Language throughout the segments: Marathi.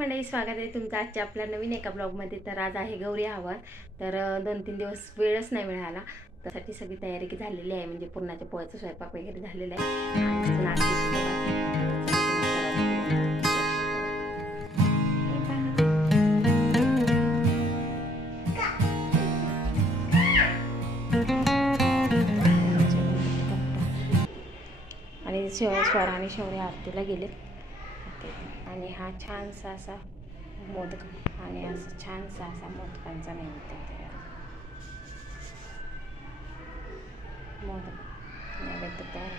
मंडळी स्वागत आहे तुमचं आजच्या आपल्या नवीन एका ब्लॉगमध्ये. तर आज आहे गौरी आव्हान तर दोन तीन दिवस वेळच नाही मिळाला. त्यासाठी सगळी तयारी की झालेली आहे. म्हणजे पुरणाच्या पोळ्याचा स्वयंपाक वगैरे झालेला आहे. आणि शिव स्वराने शौर्य आरतीला गेलेत आणि हा छानसा असा मोदक आणि असं छानसा असा मोदकांचा नैवेद्य तयार मोदक नैवेद्य तयार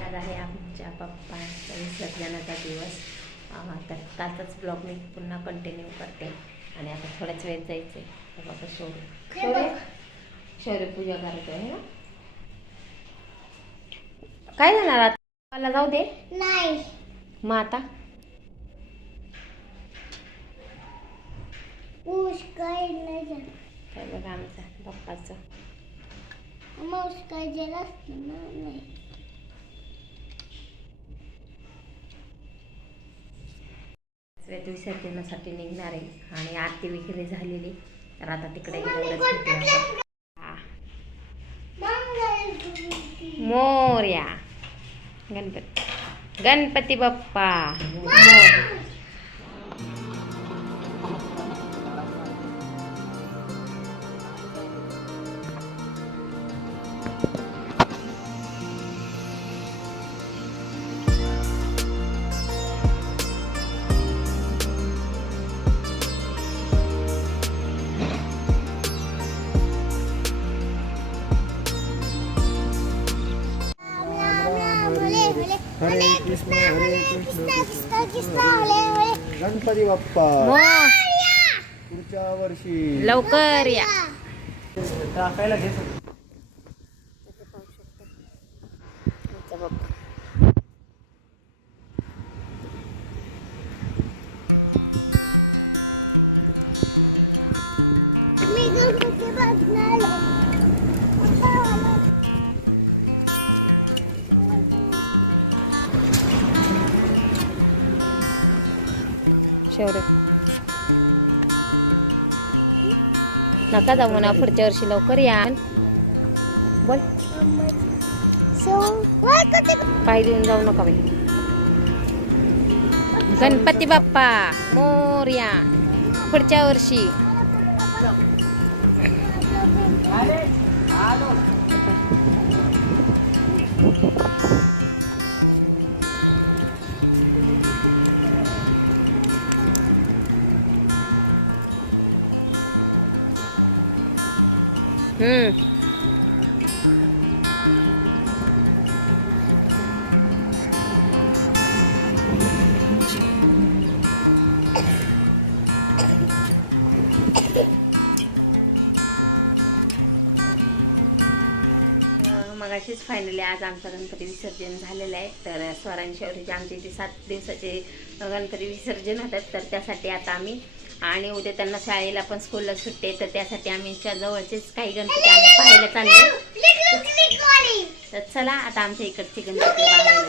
आज आहे आमच्या पप्पांच्या विसर्जनाचा दिवस. तर कालचाच ब्लॉग मी पुन्हा कंटिन्यू करते. आणि आता थोड्याच वेळ जायचं आहे बाबा शौर्य शौर्य शौर्य पूजा करतोय है ना काय जाणार आता मला जाऊ दे नाही मग आता ऊस काय नाही झालं काय बघा आमचा पप्पाचं माऊस काय जेला असतं ना नाही विसर्जनासाठी निघणार आहे. आणि आरती वगैरे झालेली. तर आता तिकडे. मोर्या. गणपती. गणपती बाप्पा. हरे कृष्ण हरे कृष्ण गणपती बाप्पा. पुढच्या वर्षी. लवकर या. टाकायला घे. मी गणपती बघणार शौर्य नका जाऊ म्हणा पुढच्या वर्षी लवकर या. बोल. पाय देऊन जाऊ नका बाई. गणपती बाप्पा मोर्या पुढच्या वर्षी. हम्म. मगाशीच फायनली आज आमचा गणपती विसर्जन झालेलं आहे. तर स्वरांची आमचे आमच्या इथे सात दिवसाचे गणपती विसर्जन होतात तर त्यासाठी आता आम्ही आणि उद्या त्यांना शाळेला पण स्कूलला सुट्टी तर त्यासाठी आम्ही जवळचेच काही गणपती आम्ही पाहायला चाललो तर चला आता आमच्या इकडचे गणपती पाहायला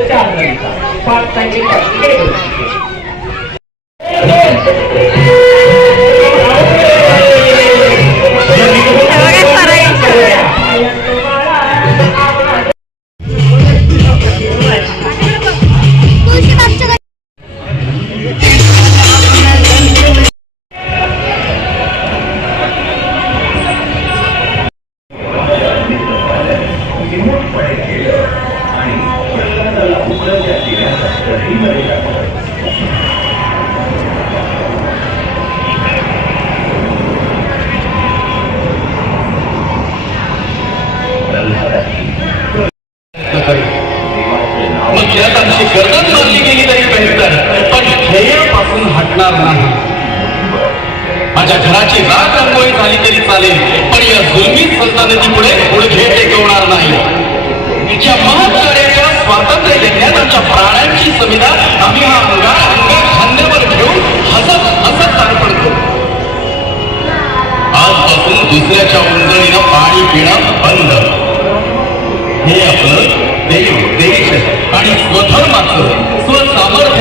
चला मग त्यात आमची गर्दन मारली गेली तरी बेहतर. पण ध्येयापासून हटणार नाही. माझ्या घराची राग रांगोळी झाली तरी चालेल पण या जुलमी सल्तानती पुढे पुढे टेकवणार नाही. तिच्या स्वातंत्र्य लेखण्यात आमच्या प्राण्यांची संविधा आम्ही हा अंगार अंगार खांद्यावर घेऊन हसत हसत अर्पण करू. आजपासून दुसऱ्याच्या उंजळीनं पाणी पिणं बंद. हे आपलं देव देश आणि स्वधर्माचं स्वसामर्थ्य